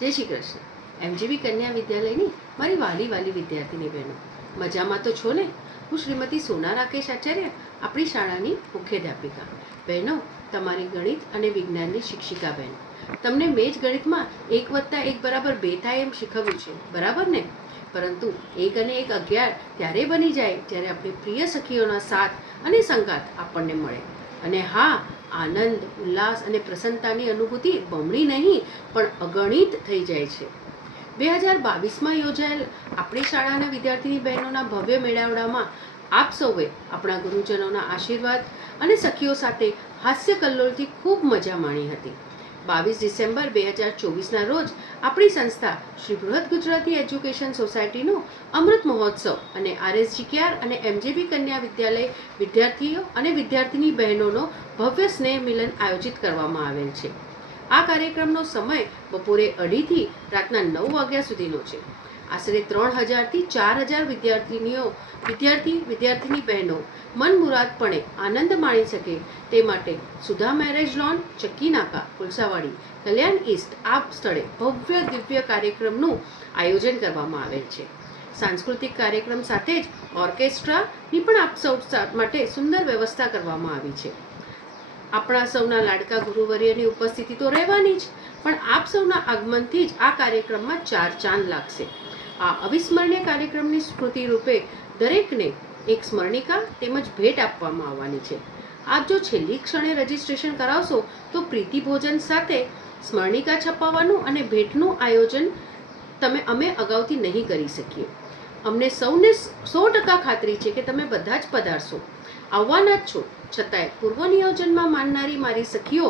જય શ્રી કૃષ્ણ. એમજીબી કન્યા વિદ્યાલયની મારી વાલી વિદ્યાર્થીની બહેનો, મજામાં તો છો ને? હું શ્રીમતી સોના રાકેશ આચાર્ય, આપણી શાળાની મુખ્યાધ્યાપિકા. બહેનો, તમારી ગણિત અને વિજ્ઞાનની શિક્ષિકા બહેન. તમને મેં જ ગણિતમાં 1+1=2 થાય એમ શીખવ્યું છે, બરાબર ને? પરંતુ 1 અને 1 11 ત્યારે બની જાય જ્યારે આપણી પ્રિય સખીઓના સાથ અને સંગાત આપણને મળે. અને હા, આનંદ, ઉલ્લાસ અને પ્રસન્નતાની અનુભૂતિ બમણી નહીં પણ અગણિત થઈ જાય છે. 2022માં યોજાયેલ આપણી શાળાના વિદ્યાર્થીની બહેનોના ભવ્ય મેળાવડામાં આપ સૌએ આપણા ગુરુજનોના આશીર્વાદ અને સખીઓ સાથે હાસ્ય કલ્લોળથી ખૂબ મજા માણી હતી. 22 ડિસેમ્બર 2024ના રોજ આપણી સંસ્થા શ્રી બૃહદ ગુજરાતી એજ્યુકેશન સોસાયટીનો અમૃત મહોત્સવ અને RSGKR અને MJB કન્યા વિદ્યાલય વિદ્યાર્થીઓ અને વિદ્યાર્થીની બહેનોનો ભવ્ય સ્નેહ મિલન આયોજિત કરવામાં આવેલ છે. આ કાર્યક્રમનો સમય બપોરે 2:30 થી રાતના 9 વાગ્યા સુધીનો છે. આશરે 3000 થી 4000 વિદ્યાર્થીની બહેનો મનમુરાદપણે આનંદ માણી શકે તે માટે સુધા મેરેજ લોન, ચક્કી નાકા, કુલસાવાડી, કલ્યાણ ઈસ્ટ આ સ્થળે ભવ્ય દિવ્ય કાર્યક્રમનું આયોજન કરવામાં આવેલ છે. સાંસ્કૃતિક કાર્યક્રમ સાથે જ ઓર્કેસ્ટ્રાની પણ આપ સૌ માટે સુંદર વ્યવસ્થા કરવામાં આવી છે. આપણા સૌના લાડકા ગુરુવર્યની ઉપસ્થિતિ તો રહેવાની જ, પણ આપ સૌના આગમનથી જ આ કાર્યક્રમમાં 4 ચાંદ લાગશે. આ અવિસ્મરણીય કાર્યક્રમની સ્મૃતિ રૂપે દરેકને એક સ્મરણિકા તેમજ ભેટ આપવામાં આવવાની છે. આપ જો છેલ્લી ક્ષણે રજીસ્ટ્રેશન કરાવશો તો પ્રીતિ ભોજન સાથે સ્મરણિકા છપાવવાનું અને ભેટનું આયોજન અમે અગાઉથી નહીં કરી શકીએ. અમને સૌને 100% ખાતરી છે કે તમે બધા જ પધારશો, આવવાના જ છો. છતાંય પૂર્વ નિયોજનમાં માનનારી મારી સખીઓ,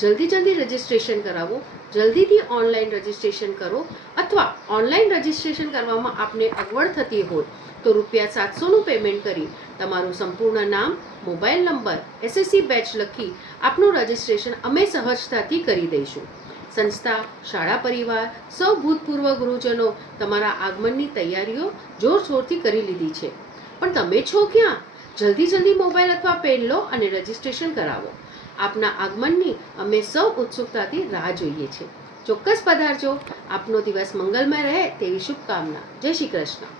જલ્દી રજીસ્ટ્રેશન કરાવો. જલ્દીથી ઓનલાઈન રજીસ્ટ્રેશન કરો, અથવા ઓનલાઈન રજીસ્ટ્રેશન કરવામાં આપને અગવડ થતી હોય તો ₹700નું પેમેન્ટ કરી તમારું સંપૂર્ણ નામ, મોબાઈલ નંબર, SSC બેચ લખી આપનું રજીસ્ટ્રેશન અમે સહજતાથી કરી દઈશું. સંસ્થા, શાળા પરિવાર, સૌ ભૂતપૂર્વ ગુરુજનો તમારા આગમનની તૈયારીઓ જોરશોરથી કરી લીધી છે. પણ તમે છો ક્યાં? જલ્દી મોબાઈલ અથવા પેન લો અને રજીસ્ટ્રેશન કરાવો. આપના આગમનની અમે સૌ ઉત્સુકતાથી રાહ જોઈએ છીએ. ચોક્કસ પધારજો. આપનો દિવસ મંગલમય રહે તેવી શુભકામના. જય શ્રી કૃષ્ણ.